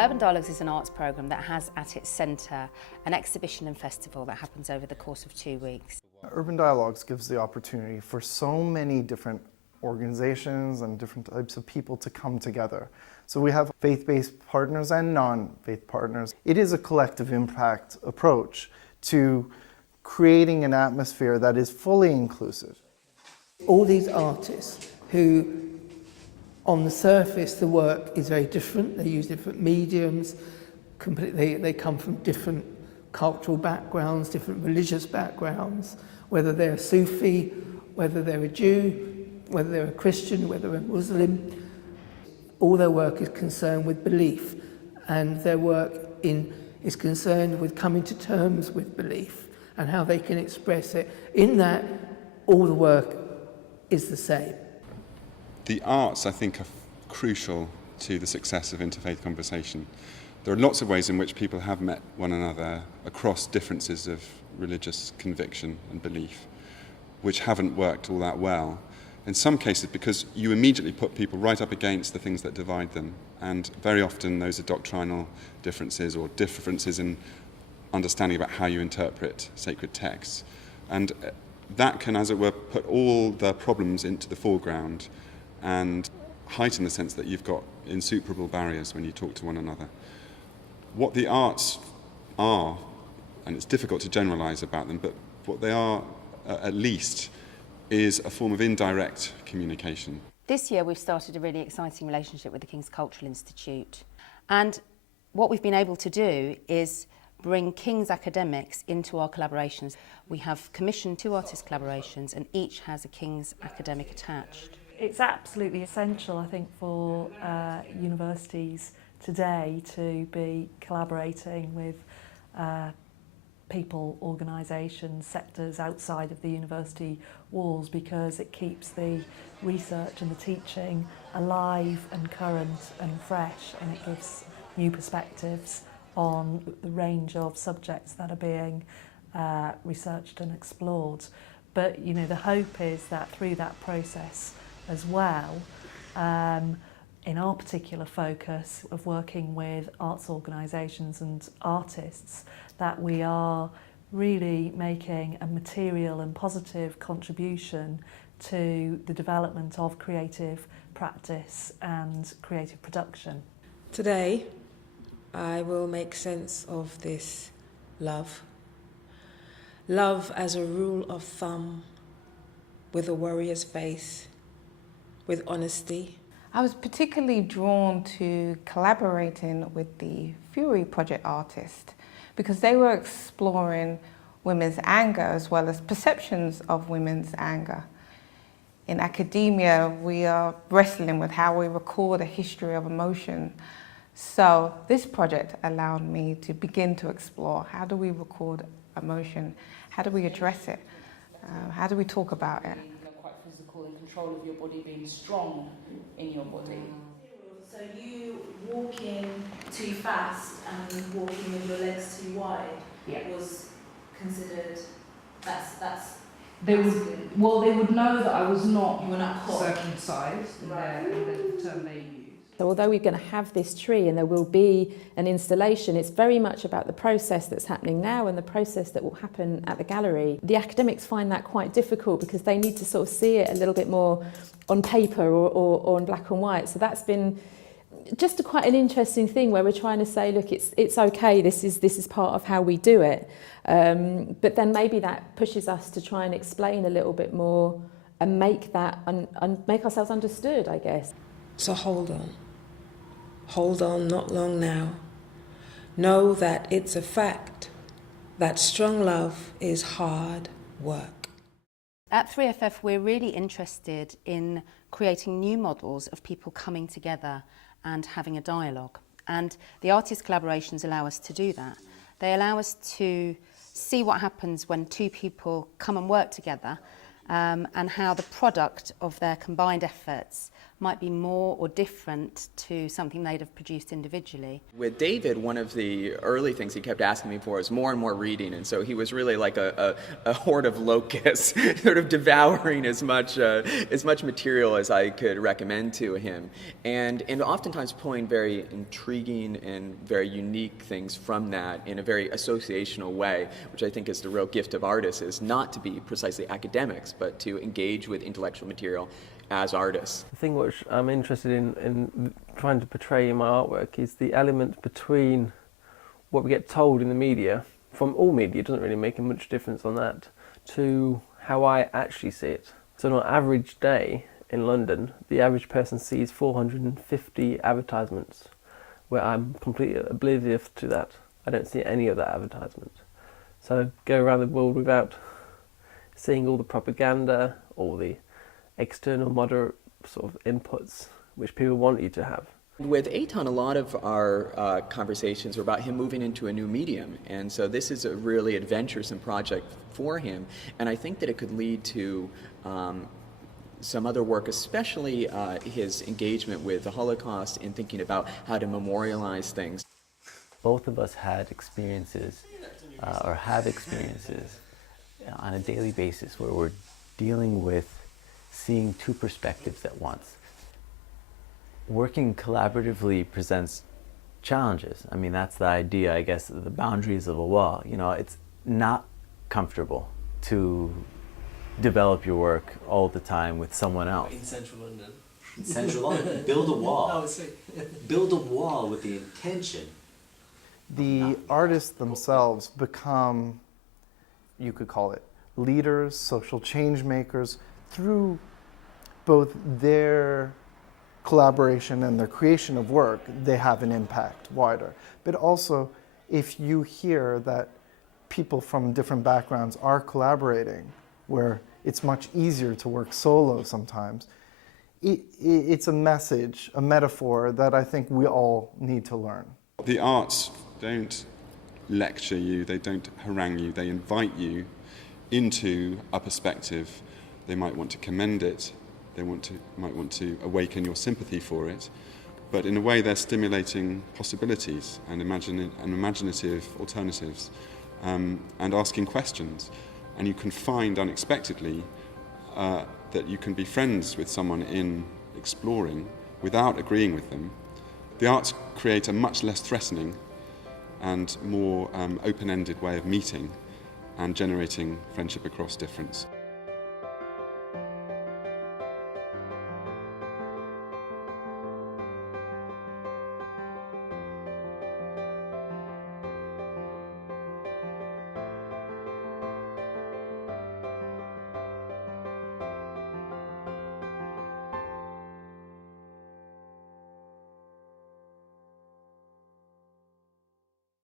Urban Dialogues is an arts programme that has at its centre an exhibition and festival that happens over the course of 2 weeks. Urban Dialogues gives the opportunity for so many different organizations and different types of people to come together. So we have faith-based partners and non-faith partners. It is a collective impact approach to creating an atmosphere that is fully inclusive. All these artists who, on the surface, the work is very different. They use different mediums. They come from different cultural backgrounds, different religious backgrounds, whether they're a Sufi, whether they're a Jew, whether they're a Christian, whether they're a Muslim. All their work is concerned with belief, and their work is concerned with coming to terms with belief and how they can express it. In that, all the work is the same. The arts, I think, are crucial to the success of interfaith conversation. There are lots of ways in which people have met one another across differences of religious conviction and belief, which haven't worked all that well. In some cases, because you immediately put people right up against the things that divide them, and very often those are doctrinal differences or differences in understanding about how you interpret sacred texts. And that can, as it were, put all the problems into the foreground and heighten the sense that you've got insuperable barriers when you talk to one another. What the arts are, and it's difficult to generalise about them, but what they are at least is a form of indirect communication. This year we've started a really exciting relationship with the King's Cultural Institute, and what we've been able to do is bring King's academics into our collaborations. We have commissioned 2 artist collaborations and each has a King's academic attached. It's absolutely essential, I think, for universities today to be collaborating with people, organisations, sectors outside of the university walls, because it keeps the research and the teaching alive and current and fresh, and it gives new perspectives on the range of subjects that are being researched and explored. But you know, the hope is that through that process as well, in our particular focus of working with arts organisations and artists, that we are really making a material and positive contribution to the development of creative practice and creative production. Today, I will make sense of this love. Love as a rule of thumb, with a warrior's faith, with honesty. I was particularly drawn to collaborating with the Fury Project artists because they were exploring women's anger as well as perceptions of women's anger. In academia, we are wrestling with how we record a history of emotion. So this project allowed me to begin to explore, how do we record emotion? How do we address it? How do we talk about it? Quite physical and control of your body, being strong in your body. So you walking too fast and walking with your legs too wide was considered that's they would know that I was not, you were not caught. Circumcised in the term they use. So although we're going to have this tree and there will be an installation, it's very much about the process that's happening now and the process that will happen at the gallery. The academics find that quite difficult because they need to sort of see it a little bit more on paper or in black and white. So that's been just quite an interesting thing where we're trying to say, look, it's okay, this is part of how we do it. But then maybe that pushes us to try and explain a little bit more and make that make ourselves understood, I guess. So hold on. Hold on, not long now. Know that it's a fact that strong love is hard work. At 3FF, we're really interested in creating new models of people coming together and having a dialogue. And the artist collaborations allow us to do that. They allow us to see what happens when 2 people come and work together and how the product of their combined efforts might be more or different to something they'd have produced individually. With David, one of the early things he kept asking me for was more and more reading, and so he was really like a horde of locusts, sort of devouring as much material as I could recommend to him, and oftentimes pulling very intriguing and very unique things from that in a very associational way, which I think is the real gift of artists, is not to be precisely academics, but to engage with intellectual material as artists. The thing which I'm interested in trying to portray in my artwork is the element between what we get told in the media, from all media, it doesn't really make much difference on that, to how I actually see it. So on an average day in London, the average person sees 450 advertisements, where I'm completely oblivious to that. I don't see any of that advertisement. So I go around the world without seeing all the propaganda, all the external moderate sort of inputs which people want you to have. With Eitan, a lot of our conversations were about him moving into a new medium, and so this is a really adventuresome project for him, and I think that it could lead to some other work, especially his engagement with the Holocaust and thinking about how to memorialize things. Both of us had experiences, or have experiences on a daily basis where we're dealing with seeing two perspectives at once. Working collaboratively presents challenges. I mean, that's the idea, I guess, the boundaries of a wall. You know, it's not comfortable to develop your work all the time with someone else. In central London. In central London. Build a wall. Oh, I see. Build a wall with the intention. The artists themselves become, you could call it, leaders, social change makers, through both their collaboration and their creation of work. They have an impact wider. But also, if you hear that people from different backgrounds are collaborating, where it's much easier to work solo sometimes, it's a message, a metaphor that I think we all need to learn. The arts don't lecture you, they don't harangue you, they invite you into a perspective. They might want to commend it, they might want to awaken your sympathy for it, but in a way they're stimulating possibilities and imaginative alternatives, and asking questions. And you can find unexpectedly that you can be friends with someone in exploring without agreeing with them. The arts create a much less threatening and more open-ended way of meeting and generating friendship across difference.